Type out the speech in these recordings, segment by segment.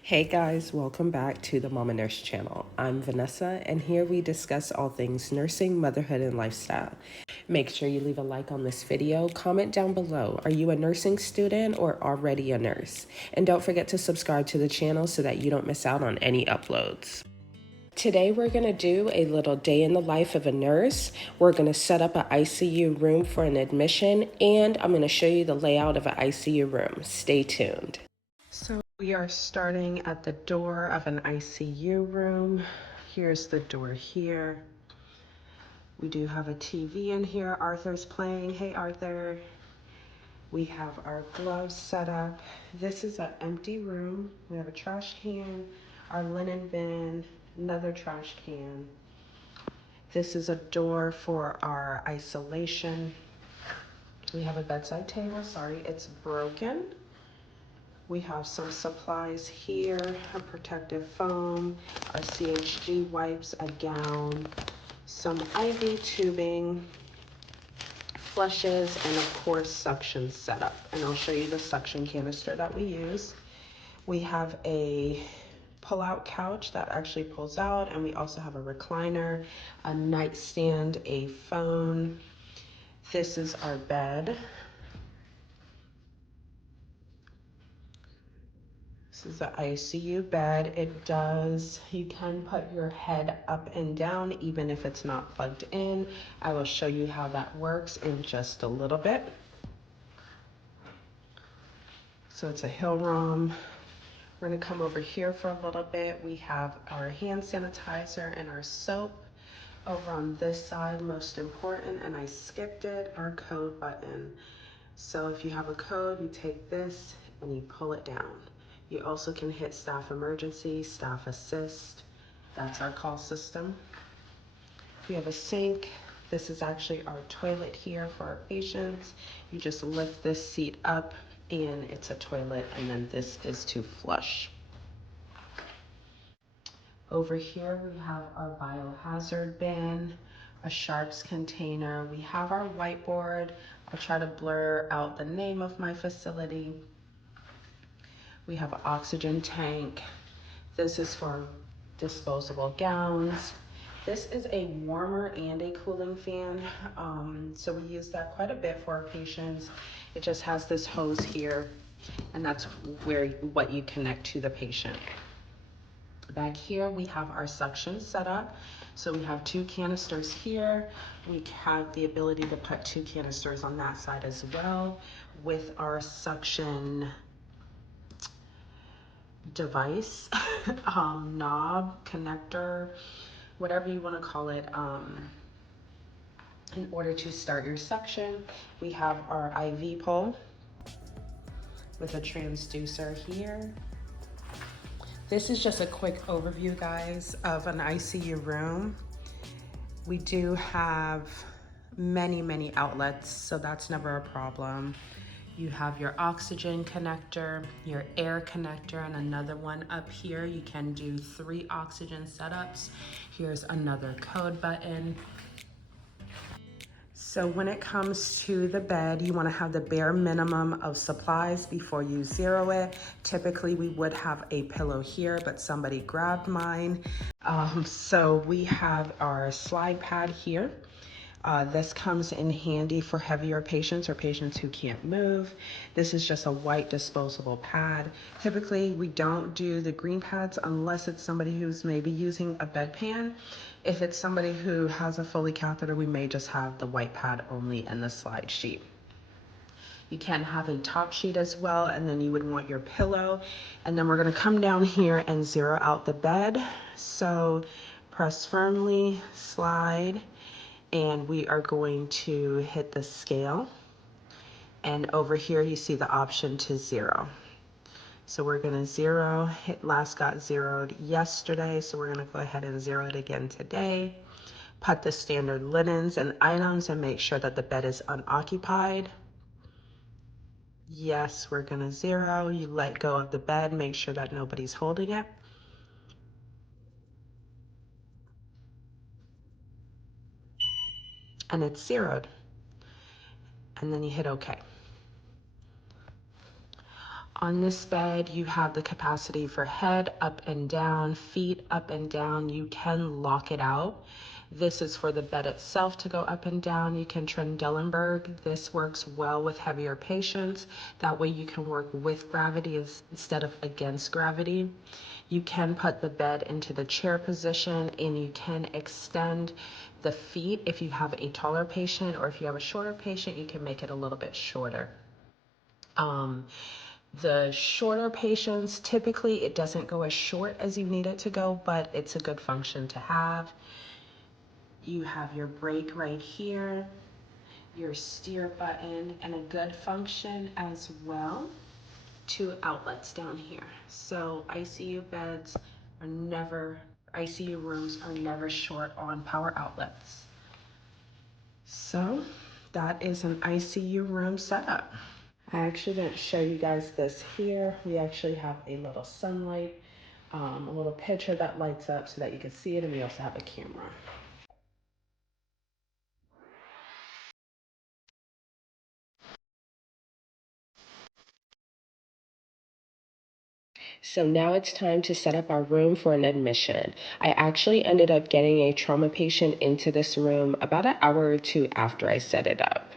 Hey guys, welcome back to the Momma Nurse channel. I'm Vanessa, and here we discuss all things nursing, motherhood, and lifestyle. Make sure you leave a like on this video, comment down below. Are you a nursing student or already a nurse? And don't forget to subscribe to the channel so that you don't miss out on any uploads. Today we're going to do a little day in the life of a nurse. We're going to set up an ICU room for an admission, and I'm going to show you the layout of an ICU room. Stay tuned. So we are starting at the door of an ICU room. Here's the door here. We do have a TV in here. Arthur's playing. Hey, Arthur. We have our gloves set up. This is an empty room. We have a trash can, our linen bin, another trash can. This is a door for our isolation. We have a bedside table. Sorry, it's broken. We have some supplies here, a protective foam, our CHG wipes, a gown, some IV tubing, flushes, and of course suction setup. And I'll show you the suction canister that we use. We have a pull-out couch that actually pulls out, and we also have a recliner, a nightstand, a phone. This is our bed. This is the ICU bed. You can put your head up and down even if it's not plugged in. I will show you how that works in just a little bit. So it's a Hillrom. We're gonna come over here for a little bit. We have our hand sanitizer and our soap. Over on this side, most important, and I skipped it, our code button. So if you have a code, you take this and you pull it down. You also can hit staff emergency, staff assist. That's our call system. We have a sink. This is actually our toilet here for our patients. You just lift this seat up and it's a toilet, and then this is to flush. Over here we have our biohazard bin, a sharps container. We have our whiteboard. I'll try to blur out the name of my facility. We have an oxygen tank. This is for disposable gowns. This is a warmer and a cooling fan. So we use that quite a bit for our patients. It just has this hose here, and that's what you connect to the patient. Back here, we have our suction set up. So we have 2 canisters here. We have the ability to put 2 canisters on that side as well with our suction device, knob, connector, whatever you want to call it. In order to start your suction, we have our IV pole with a transducer here. This is just a quick overview, guys, of an ICU room. We do have many outlets, so that's never a problem. You have your oxygen connector, your air connector, and another one up here. You can do 3 oxygen setups. Here's another code button. So when it comes to the bed, you want to have the bare minimum of supplies before you zero it. Typically we would have a pillow here, but somebody grabbed mine. So we have our slide pad here. This comes in handy for heavier patients or patients who can't move. This is just a white disposable pad. Typically, we don't do the green pads unless it's somebody who's maybe using a bedpan. If it's somebody who has a Foley catheter, we may just have the white pad only and the slide sheet. You can have a top sheet as well, and then you would want your pillow. And then we're gonna come down here and zero out the bed. So press firmly, slide, and we are going to hit the scale. And over here you see the option to zero. So we're gonna zero, last got zeroed yesterday, so we're gonna go ahead and zero it again today. Put the standard linens and items and make sure that the bed is unoccupied. Yes, we're gonna zero. You let go of the bed, make sure that nobody's holding it. And it's zeroed. And then you hit OK. On this bed, you have the capacity for head up and down, feet up and down. You can lock it out. This is for the bed itself to go up and down. You can Trendelenburg. This works well with heavier patients. That way you can work with gravity instead of against gravity. You can put the bed into the chair position and you can extend the feet. If you have a taller patient or if you have a shorter patient, you can make it a little bit shorter. The shorter patients, typically it doesn't go as short as you need it to go, but it's a good function to have. You have your brake right here, your steer button, and a good function as well. Two outlets down here. So ICU rooms are never short on power outlets. So that is an ICU room setup. I actually didn't show you guys this here. We actually have a little sunlight, a little picture that lights up so that you can see it, and we also have a camera. So now it's time to set up our room for an admission. I actually ended up getting a trauma patient into this room about an hour or two after I set it up.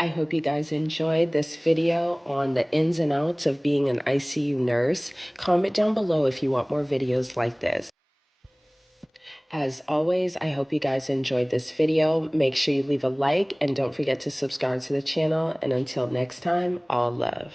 I hope you guys enjoyed this video on the ins and outs of being an ICU nurse. Comment down below if you want more videos like this. As always, I hope you guys enjoyed this video. Make sure you leave a like and don't forget to subscribe to the channel. And until next time, all love.